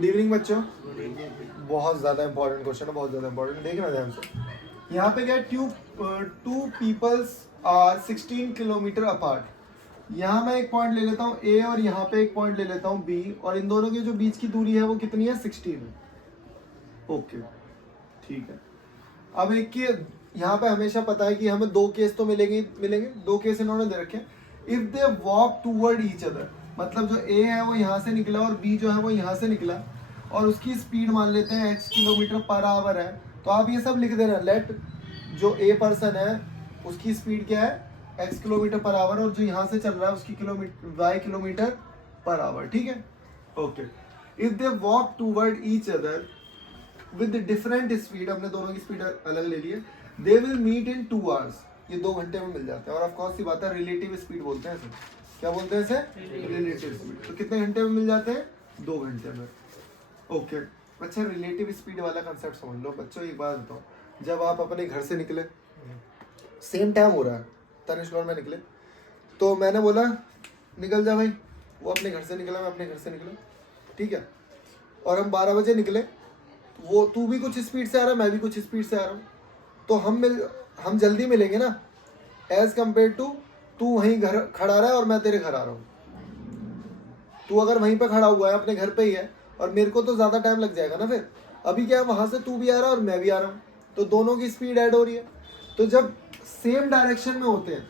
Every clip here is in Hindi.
गुड इवनिंग बच्चों। बहुत ज़्यादा इंपॉर्टेंट क्वेश्चन है, बहुत ज़्यादा इंपॉर्टेंट। देखना ध्यान से। यहाँ पे क्या है, two peoples are 16 kilometre apart. यहाँ मैं एक पॉइंट ले लेता हूँ ए और यहाँ पे एक पॉइंट ले लेता हूँ बी, और इन दोनों के जो बीच की दूरी है वो कितनी है, 16। ओके ठीक है। अब एक के यहाँ पे हमेशा पता है कि हमें दो केस तो मिलेंगे। दो केस इन्होंने दे रखे। If they walk toward each other, मतलब जो ए है वो यहाँ से निकला और बी जो है वो यहाँ से निकला, और उसकी स्पीड मान लेते हैं x किलोमीटर पर आवर है। तो आप ये सब लिख देना, लेट जो ए पर्सन है उसकी स्पीड क्या है, x किलोमीटर पर आवर, और जो यहाँ से चल रहा है उसकी y किलोमीटर पर आवर। ठीक है, okay. If they walk toward each other with different speed, हमने दोनों की स्पीड अलग ले ली है, they will meet in 2 hours, ये 2 घंटे में मिल जाता है। और ऑफ कोर्स सी बात है, रिलेटिव स्पीड बोलते हैं इसे। क्या बोलते हैं इसे, रिलेटिव स्पीड। तो कितने घंटे में मिल जाते हैं, 2 घंटे में। ओके अच्छा, रिलेटिव स्पीड वाला कंसेप्ट समझ लो बच्चों। एक बात बताओ, जब आप अपने घर से निकले, सेम टाइम हो रहा है, तनिष्क और मैं निकले, तो मैंने बोला निकल जा भाई, वो अपने घर से निकला, मैं अपने घर से निकला, ठीक है, और हम 12 बजे निकले, वो तू भी कुछ स्पीड से आ रहा है, मैं भी कुछ स्पीड से आ रहा हूँ, तो हम जल्दी मिलेंगे ना, एज कम्पेयर टू तू वहीं घर खड़ा रहा है और मैं तेरे घर आ रहा हूँ। तू अगर वहीं पे खड़ा हुआ है, अपने घर पे ही है, और मेरे को तो ज़्यादा टाइम लग जाएगा ना फिर। अभी क्या है, वहाँ से तू भी आ रहा है और मैं भी आ रहा हूँ, तो दोनों की स्पीड ऐड हो रही है। तो जब सेम डायरेक्शन में होते हैं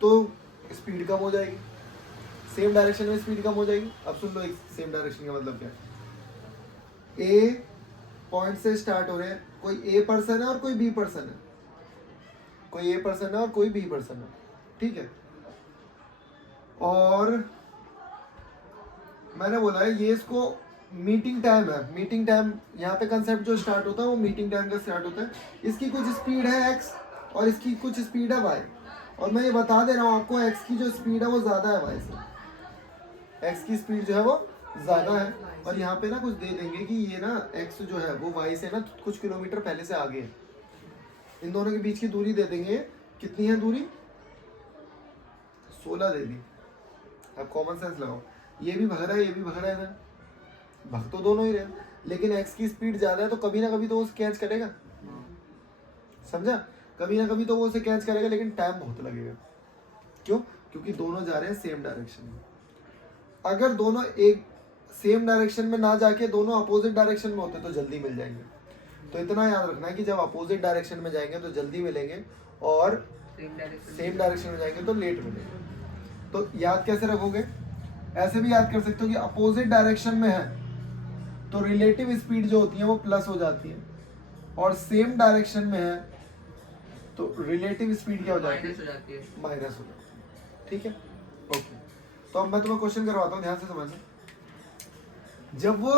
तो स्पीड कम हो जाएगी, सेम डायरेक्शन में स्पीड कम हो जाएगी। अब सुन लो, सेम डायरेक्शन का मतलब क्या है। ए पॉइंट से स्टार्ट हो रहे हैं, कोई ए पर्सन है और कोई बी पर्सन है, कोई ए पर्सन है और कोई बी पर्सन है, ठीक है। और मैंने बोला है ये इसको मीटिंग टाइम है। मीटिंग टाइम यहाँ पे कंसेप्ट जो स्टार्ट होता है वो मीटिंग टाइम का स्टार्ट होता है। इसकी कुछ स्पीड है x और इसकी कुछ स्पीड है y, और मैं ये बता दे रहा हूँ आपको, x की जो स्पीड है वो ज़्यादा है y से। x की स्पीड जो है वो ज़्यादा है, और यहाँ पे ना कुछ दे देंगे कि ये ना x जो है वो y से ना कुछ किलोमीटर पहले से आगे है। इन दोनों के बीच की दूरी दे देंगे, कितनी है दूरी, 16 दे दी। अब कॉमन सेंस लगाओ, ये भी भग रहा है, ये भी भग रहा है ना, भग तो दोनों ही रहे, लेकिन x की स्पीड ज्यादा है तो कभी ना कभी तो वो उसे कैच करेगा, समझा, कभी ना कभी तो वो उसे कैच करेगा, लेकिन टाइम बहुत लगेगा। क्यों, क्योंकि दोनों जा रहे हैं सेम डायरेक्शन में। अगर दोनों एक सेम डायरेक्शन में ना जाके दोनों अपोजिट डायरेक्शन में होते तो जल्दी मिल जाएंगे। तो इतना याद रखना है कि जब अपोजिट डायरेक्शन में जाएंगे तो जल्दी मिलेंगे, और सेम डायरेक्शन में जाएंगे तो लेट मिलेंगे। तो याद कैसे रखोगे, ऐसे भी याद कर सकते हो कि अपोजिट डायरेक्शन में है तो रिलेटिव स्पीड जो होती है वो प्लस हो जाती है, और सेम डायरेक्शन में है तो रिलेटिव स्पीड क्या हो जाती है, माइनस हो जाती है। ठीक है, ओके। तो अब मैं तुम्हें क्वेश्चन करवाता हूँ, ध्यान से समझना। जब वो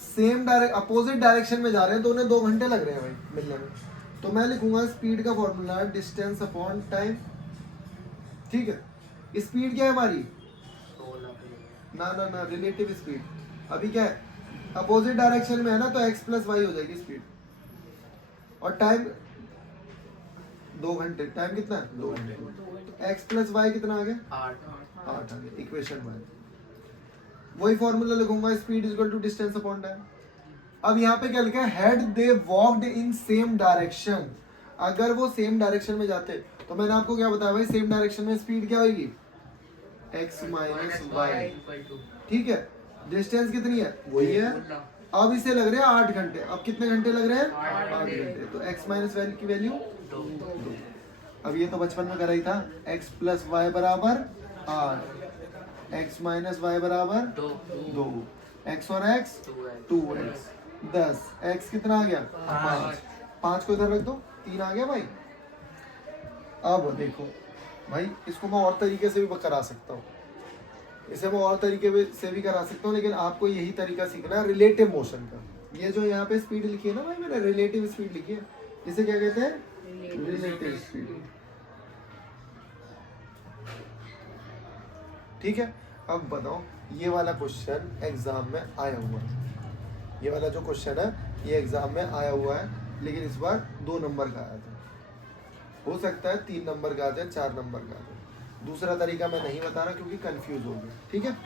सेम अपोजिट डायरेक्शन में जा रहे हैं तो उन्हें 2 घंटे लग रहे हैं भाई मिलने में, तो मैं लिखूंगा स्पीड का फॉर्मूला डिस्टेंस अपॉन टाइम। ठीक है, स्पीड क्या है हमारी, ना रिलेटिव स्पीड। अभी क्या है, अपोजिट डायरेक्शन में है ना, तो x प्लस वाई हो जाएगी स्पीड, और टाइम 2 घंटे। टाइम कितना है, 2 घंटे। तो x प्लस वाई कितना आ गया, 8 आ गया, इक्वेशन 1। वही फॉर्मूला लिखूंगा, speed is equal to distance upon time. अब यहाँ पे क्या लिखा है, had they walked in same direction. अगर वो सेम डायरेक्शन में जाते तो मैंने आपको क्या बताया भाई, सेम डायरेक्शन में स्पीड क्या होगी, x माइनस वाई। ठीक है, डिस्टेंस कितनी है, वही है। अब इसे लग रहे हैं 8 घंटे। अब कितने घंटे लग रहे हैं, 8 घंटे। तो x माइनस वाई की वैल्यू 2। अब ये तो बचपन में करा ही था, x प्लस वाई बराबर 8, x माइनस वाई बराबर 2, x और x 2x, 10, x कितना आ गया, 5 को इधर रख दो, 3 आ गया भाई। अब देखो भाई, इसको मैं और तरीके से भी करा सकता हूँ, इसे मैं और तरीके से भी करा सकता हूँ, लेकिन आपको यही तरीका सीखना है रिलेटिव मोशन का। ये जो यहाँ पे स्पीड लिखी है ना भाई, मैंने रिलेटिव स्पीड लिखी है, इसे क्या कहते हैं, रिलेटिव स्पीड। ठीक है, अब बताओ, ये वाला क्वेश्चन एग्जाम में आया हुआ है, ये वाला जो क्वेश्चन है ये एग्जाम में आया हुआ है, लेकिन इस बार 2 नंबर का आया था, हो सकता है 3 नंबर का आ जाए, 4 नंबर का आ जाए। दूसरा तरीका मैं नहीं बता रहा क्योंकि कंफ्यूज हो गया। ठीक है,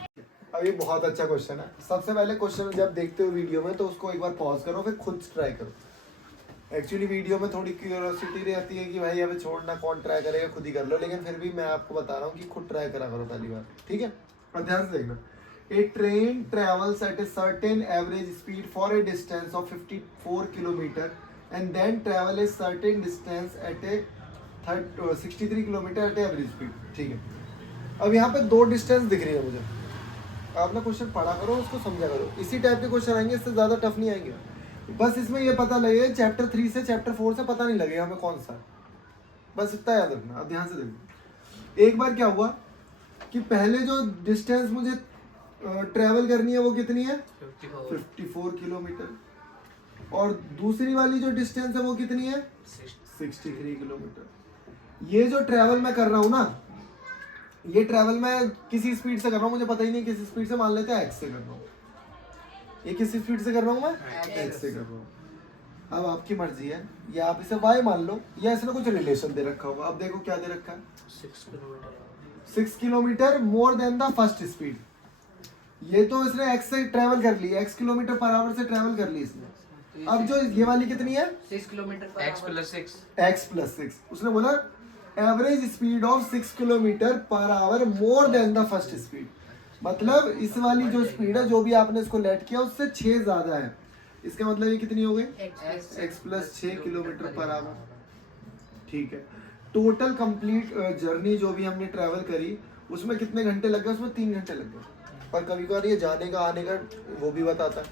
अब अब ये बहुत अच्छा क्वेश्चन है। सबसे पहले क्वेश्चन जब देखते हो वीडियो में तो उसको एक बार पॉज करो, फिर खुद ट्राई करो। एक्चुअली वीडियो में थोड़ी क्यूरियोसिटी रहती है कि भाई अभी छोड़ना, कौन ट्राई करेगा, खुद ही कर लो, लेकिन फिर भी मैं आपको बता रहा हूँ कि खुद ट्राई करा करो पहली बार, ठीक है। और ध्यान से देखना, a train travels at a certain average speed for a distance of 54 kilometre and then travel a certain distance at a 63 kilometre at average speed, ठीक है। अब यहाँ पे दो डिस्टेंस दिख रही है मुझे, आपने क्वेश्चन पढ़ा करो, उसको समझा करो। इसी टाइप के क्वेश्चन आएंगे, इससे ज़्यादा टफ नहीं आएंगे। बस इसमें ये पता लगे चैप्टर 3 से चैप्टर 4 से पता नहीं लगेगा हमें कौन सा, बस इतना याद रखना। अब ध्यान से देखो, एक बार क्या हुआ कि पहले जो डिस्टेंस मुझे ट्रेवल करनी है वो कितनी है 54 किलोमीटर, और दूसरी वाली जो डिस्टेंस है वो कितनी है 63 किलोमीटर। ये जो ट्रेवल मैं कर रहा हूँ ना, ये ट्रैवल मैं किसी स्पीड से कर रहा हूँ, मुझे पता ही नहीं किसी स्पीड से, मान लेते हैं x से कर रहा हूँ। ये किसी स्पीड से कर रहा हूँ मैं x से कर रहा हूँ। अब आपकी मर्जी है, या आप इसे y मान लो, या इसने कुछ रिलेशन दे रखा होगा। अब देखो क्या दे रखा है 6 kilometre more than the first speed. ये तो इसने x से ट्रैवल कर ली, x किलोमीटर पर आवर से ट्रैवल कर ली इसने। अब जो ये वाली कितनी है 6 किलोमीटर x प्लस 6, उसने बोला average speed of 6 kilometre per our more than the first speed. मतलब इस वाली जो स्पीड है, जो भी आपने इसको लेट किया, उससे 6 ज्यादा है। इसका मतलब ये कितनी हो गई x plus 6 kilometre per hour, ठीक है। टोटल कंप्लीट जर्नी जो भी हमने ट्रैवल करी, उसमें कितने घंटे लग गए, उसमें 3 घंटे लग गए। पर कभी कभार ये जाने का आने का वो भी बताता है,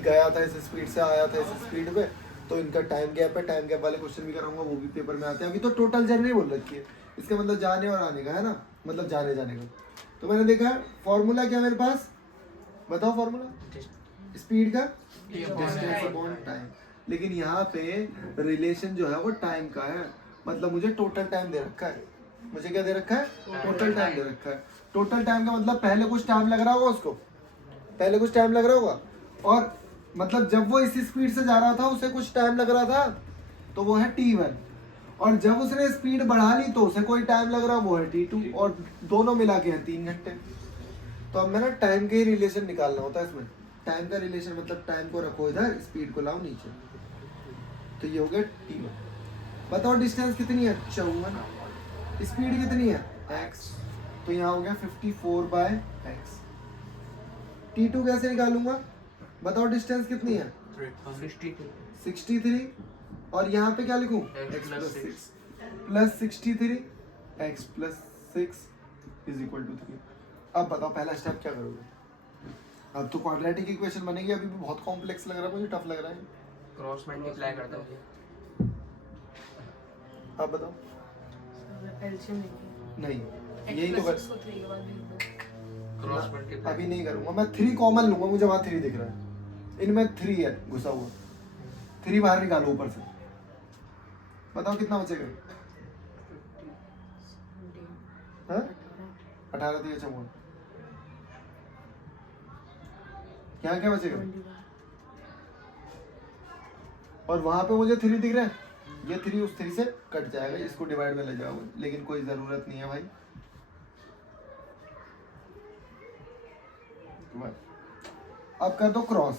गया था इस स्पीड से, आया था इस स्पीड पे, तो इनका टाइम गैप है। टाइम गैप वाले क्वेश्चन भी कराऊंगा, वो भी पेपर में आते हैं। अभी तो टोटल जर्नी बोल रखी है, इसका मतलब जाने और आने का है ना, मतलब जाने का। तो मैंने देखा फॉर्मूला क्या मेरे पास, बताओ फॉर्मूला स्पीड का डिस्टेंस अपॉन टाइम। लेकिन यहाँ पे रिलेशन जो है वो टाइम का है, मतलब मुझे टोटल टाइम दे रखा है। मुझे क्या दे रखा है, टोटल टाइम दे रखा है। टोटल टाइम का मतलब पहले कुछ टाइम लग रहा होगा उसको, पहले कुछ टाइम लग रहा होगा, और मतलब जब वो इसी स्पीड से जा रहा था उसे कुछ टाइम लग रहा था, तो वो है t1। और जब उसने स्पीड बढ़ा ली तो उसे कोई टाइम लग रहा, वो है t2, और दोनों मिला के हैं 3 घंटे। तो अब मैं ना टाइम के ही रिलेशन निकालना होता है इसमें। टाइम का रिलेशन मतलब टाइम को रखो इधर, स्पीड को लाओ नीचे, तो ये हो गया t1। बताओ डिस्टेंस कितनी है 54, स्पीड कितनी है x, तो यहाँ हो गया 54/x। t2 कैसे निकालूंगा, बताओ डिस्टेंस कितनी है 63, और यहाँ पे क्या लिखूं x plus 6 plus 63 x plus 6 is equal to 3। अब बताओ पहला स्टेप क्या करोगे। अब तो क्वाड्रेटिक इक्वेशन बनेगी, अभी भी बहुत कॉम्प्लेक्स लग रहा है मुझे, टफ लग रहा है। क्रॉस मल्टीप्लाई कर दो। अब बताओ एलसीएम नहीं, यही तो कर, क्रॉस मल्टीप्लाई अभी नहीं करूंगा मैं। 3 कॉमन लूंगा, मुझे वहाँ 3 दिख रहा है, इनमें 3 है घुसा हुआ, 3 बाहर निकालो ऊपर से। बताओ कितना बचेगा, हाँ 18 दिया चौवन, यहाँ क्या बचेगा, और वहां पे मुझे 3 दिख रहा है, ये 3 उस 3 से कट जाएगा, इसको डिवाइड में ले जाओगे, लेकिन कोई जरूरत नहीं है भाई। अब कर दो क्रॉस,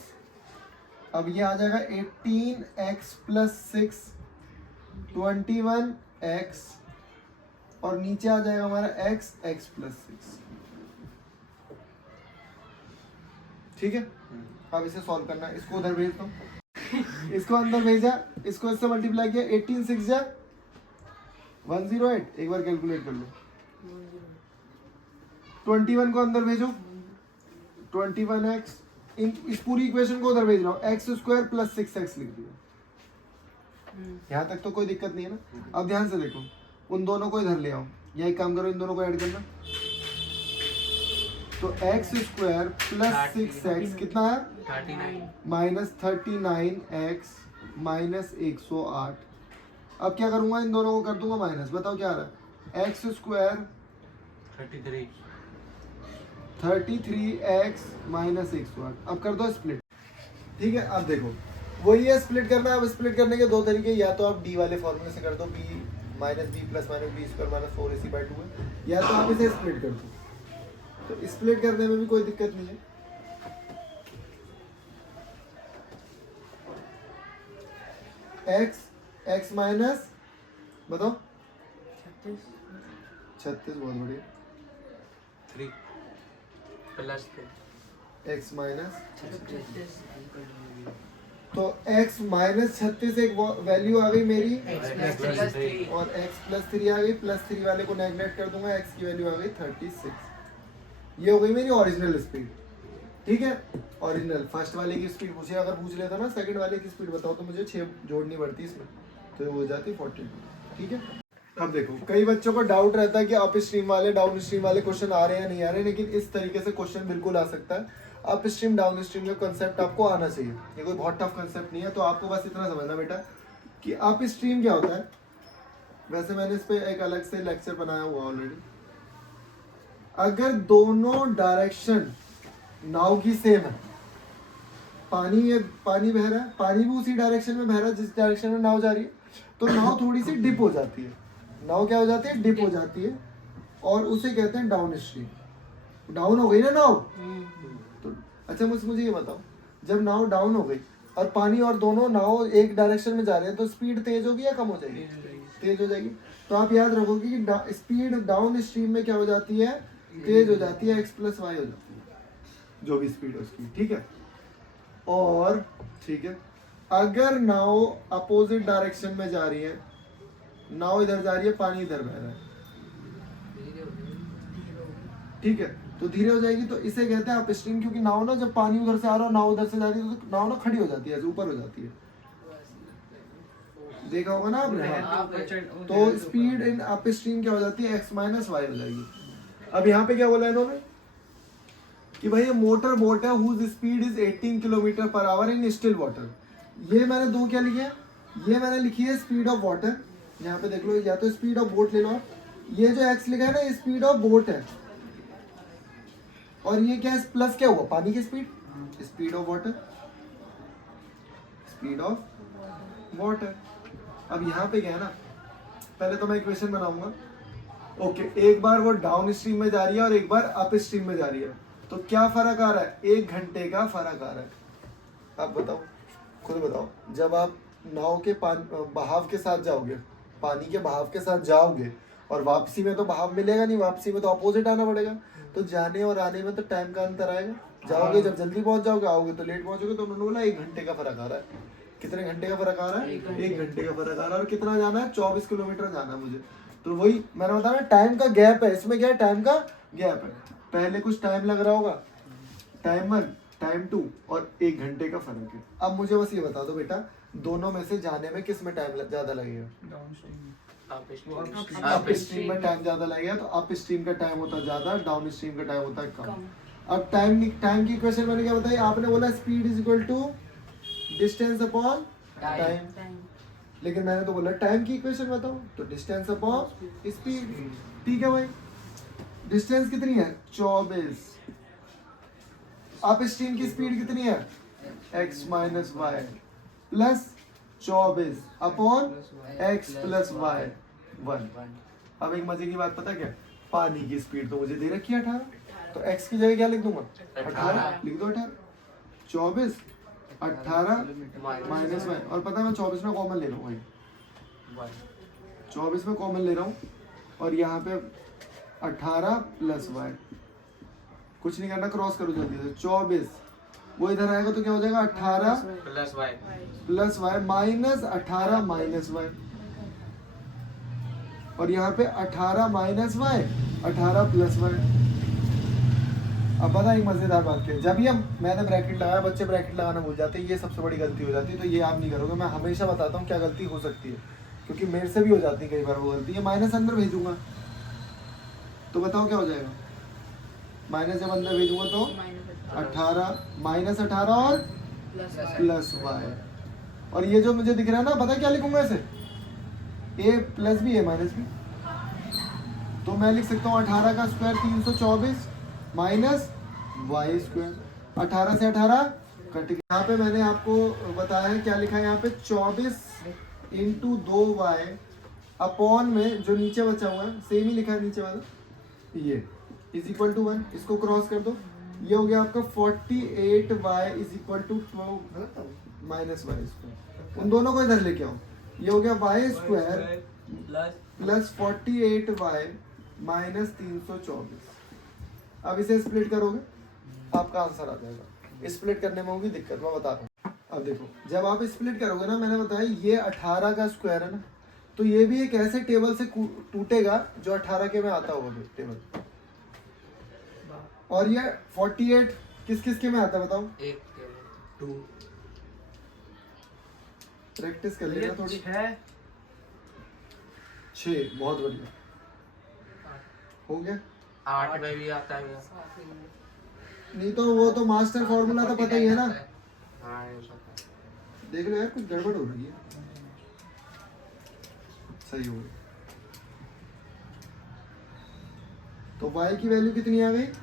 अब ये आ जाएगा 18x प्लस 6 21x, और नीचे आ जाएगा हमारा x प्लस 6, ठीक है। अब इसे सॉल्व करना है, इसको उधर भेज दो, इसको अंदर भेजा, इसको इससे मल्टीप्लाई किया, 18 6 जा 108, एक बार कैलकुलेट कर लो। 21 को अंदर भेजो, 21x, इस पूरी इक्वेशन को उधर भेज रहा हूँ, x स्क्वायर प्लस 6x लिख दिया। यहाँ तक तो कोई दिक्कत नहीं है ना। अब ध्यान से देखो, उन दोनों को इधर ले आओ, या एक काम करो, इन दोनों को ऐड करना, तो x स्क्वायर प्लस 6x कितना है 39 माइनस 39x माइनस 108। अब क्या करूंगा, इन दोनों को कर दूंगा माइनस, बताओ क्या आ रहा है, x स्क्वायर 33x माइनस 108। अब कर दो स्प्लिट, ठीक है। अब देखो वही है, स्प्लिट करना है। अब स्प्लिट करने के 2 तरीके, या तो आप d वाले फॉर्मूले से कर दो, b minus b plus minus b square minus 4ac/2 है, या तो आप इसे स्प्लिट कर दो। तो स्प्लिट करने में भी कोई दिक्कत नहीं है। x माइनस बताओ 36 बहुत बढ़िया। 3 प्लस x माइनस 36 तो x माइनस 36 एक वैल्यू आ गई मेरी प्लस 3 और x प्लस 3 आ गई। प्लस 3 वाले को नेगलेक्ट कर दूंगा, x की वैल्यू आ गई 36। ये हो गई मेरी ओरिजिनल स्पीड। ठीक है, ओरिजिनल फर्स्ट वाले की स्पीड मुझे अगर पूछ लेता ना सेकंड वाले की स्पीड बताओ तो मुझे 6 जोड़नी पड़ती इसमें, तो हो जाती 42। ठीक है, अब देखो कई बच्चों को डाउट रहता है कि अप स्ट्रीम वाले डाउन स्ट्रीम वाले क्वेश्चन आ रहे हैं या नहीं आ रहे, लेकिन इस तरीके से क्वेश्चन बिल्कुल आ सकता है। अप स्ट्रीम डाउन स्ट्रीम का कंसेप्ट आपको आना चाहिए, ये कोई बहुत टफ कंसेप्ट नहीं है। तो आपको बस इतना समझना बेटा कि अप स्ट्रीम क्या होता है। वैसे मैंने इस पर एक अलग से लेक्चर बनाया हुआ ऑलरेडी। अगर दोनों डायरेक्शन नाव की सेम है, पानी बह रहा है, पानी भी उसी डायरेक्शन में बह रहा है जिस डायरेक्शन में नाव जा रही है, तो नाव थोड़ी सी डिप हो जाती है। नाव क्या हो जाती है? डिप हो जाती है, और उसे कहते हैं डाउन स्ट्रीम। डाउन हो गई ना नाव तो अच्छा मुझे ये बताओ, जब नाव डाउन हो गई और पानी और दोनों नाव एक डायरेक्शन में जा रहे हैं तो स्पीड तेज होगी या कम हो जाएगी? तेज हो जाएगी। तो आप याद रखोगे कि स्पीड डाउन स्ट्रीम में क्या हो जाती है? तेज हो जाती है, x प्लस वाई हो जाती है, जो भी स्पीड है उसकी। ठीक है, और ठीक है, अगर नाव अपोजिट डायरेक्शन में जा रही है, नाव इधर जा रही है, पानी इधर बह रहा है, ठीक है, तो धीरे हो जाएगी। तो इसे कहते हैं अप स्ट्रीम, क्योंकि नाव ना जब पानी उधर से आ रहा है नाव उधर से जा रही है तो नाव ना खड़ी हो जाती है, ऊपर हो जाती है। देखा होगा ना आपने? हाँ। तो स्पीड इन अप स्ट्रीम क्या हो जाती है? x माइनस वाई हो जाएगी। अब यहाँ पे क्या बोला इन्होंने कि भाई ये मोटर बोट है whose speed is 18 kilometre per hour in still water. ये मैंने दो क्या लिखे हैं? ये मैंने लिखी है स्पीड ऑफ वाटर, यहाँ पे देख लो, या तो स्पीड ऑफ बोट ले लो आप। ये जो x लिखा है ना ये स्पीड ऑफ बोट है, और ये क्या है? प्लस क्या हुआ? पानी की speed, speed of water, speed of water. अब यहाँ पे क्या है ना, पहले तो मैं इक्वेशन बनाऊंगा। ओके, एक बार वो डाउन स्ट्रीम में जा रही है और एक बार अप स्ट्रीम में जा रही है, तो क्या फर्क आ रहा है? 1 घंटे का फर्क आ रहा है। आप बताओ, खुद बताओ, जब आप नाव के बहाव के साथ जाओगे, पानी के बहाव के साथ जाओगे, और वापसी में तो बहाव मिलेगा नहीं, वापसी में तो अपोजिट आना पड़ेगा, तो जाने और आने में तो टाइम का अंतर आएगा। जाओगे जब जल्दी पहुंच जाओगे, आओगे तो लेट पहुंचोगे। तो उन्होंने बोला 1 घंटे का फर्क आ रहा है। कितने घंटे का फर्क आ रहा है? 1 घंटे का फर्क आ रहा है। और कितना जाना है? 24 किलोमीटर जाना है मुझे। तो वही मैंने बताया टाइम का गैप है इसमें। क्या है? टाइम का गैप है। पहले कुछ टाइम लग रहा होगा, टाइम 1, टाइम 2, और 1 घंटे का फर्क है। अब मुझे बस ये बता दो बेटा, दोनों में से जाने में किस में टाइम ज्यादा लगेगा? अप स्ट्रीम में टाइम ज्यादा लगेगा। तो अप स्ट्रीम का टाइम होता है ज्यादा, डाउन स्ट्रीम का टाइम होता है कम। अब टाइम की इक्वेशन मैंने क्या बताई? आपने बोला speed is equal to distance upon time, लेकिन मैंने तो बोला टाइम की इक्वेशन बताओ, तो डिस्टेंस अपॉन स्पीड। ठीक है भाई, डिस्टेंस कितनी है? 24। अप स्ट्रीम की स्पीड कितनी है? x minus y plus 24 upon x plus y 1। अब एक मजे की बात पता क्या? पानी की स्पीड तो मुझे दे रखी है 18, तो x की जगह क्या लिख दूंगा? 18 लिख दो। 18 24 18 माइनस वाई, और पता है मैं 24 में कॉमन ले रहा हूँ भाई, 24 में कॉमन ले रहा हूँ, और यहाँ पे 18 प्लस वाई, कुछ नहीं करना, क्रॉस करो जल्दी से। 24 वो इधर आएगा तो क्या हो जाएगा? 18 plus y minus 18 minus y, और यहाँ पे 18 माइनस वाई 18 प्लस वाई। अब पता एक मजेदार बात क्या है, जब ये मैंने ब्रैकेट लगाया, बच्चे ब्रैकेट लगाना भूल जाते हैं, ये सबसे बड़ी गलती हो जाती है। तो ये आप नहीं करोगे, मैं हमेशा बताता हूँ क्या गलती हो सकती है, क्योंकि मेरे से भी हो जाती है कई बार वो गलती। ये माइनस अंदर भेजूंगा तो बताओ क्या हो जाएगा? माइनस जब अंदर भेजूंगा तो 18 माइनस 18 और प्लस वाई, और ये जो मुझे दिख रहा है ना, पता क्या लिखूंगा इसे? a plus b a minus b. तो मैं लिख सकता हूँ 18 का स्क्वायर 324 माइनस वाई स्क्वायर। 18 से 18 कट गया। यहाँ पे मैंने आपको बताया है क्या लिखा है यहाँ पे? 24 इंटू 2y अपॉन में जो नीचे बचा हुआ है, सेम ही लिखा है नीचे वाला, ये इज इक्वल टू 1, इसको क्रॉस कर दो, ये हो गया आपका 48y is equal to 12 minus y square. उन दोनों को इधर लेके आओ, ये हो गया Y square plus 48y minus 324। अब इसे स्प्लिट करोगे आपका आंसर आ जाएगा। स्प्लिट करने में होगी दिक्कत, मैं बता रहा हूँ। अब देखो जब आप स्प्लिट करोगे ना, मैंने बताया ये 18 का स्क्वायर है ना, तो ये भी एक ऐसे टेबल से टूटेगा जो 18 के में आता होगा टेबल। और ये 48 किस किस के में आता है बताओ? एक 2 प्रैक्टिस कर लेना थोड़ी। 6 बहुत बढ़िया हो गया। 8 में भी आता है। नहीं तो वो तो मास्टर फॉर्मूला तो पता ही है ना। हाँ ये सब है। देख लो यार कुछ गड़बड़ हो रही है। सही हो गई। तो y की वैल्यू कितनी आ गई? 6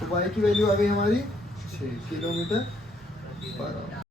तो y की वैल्यू आ गई हमारी 6 किलोमीटर पर आवर।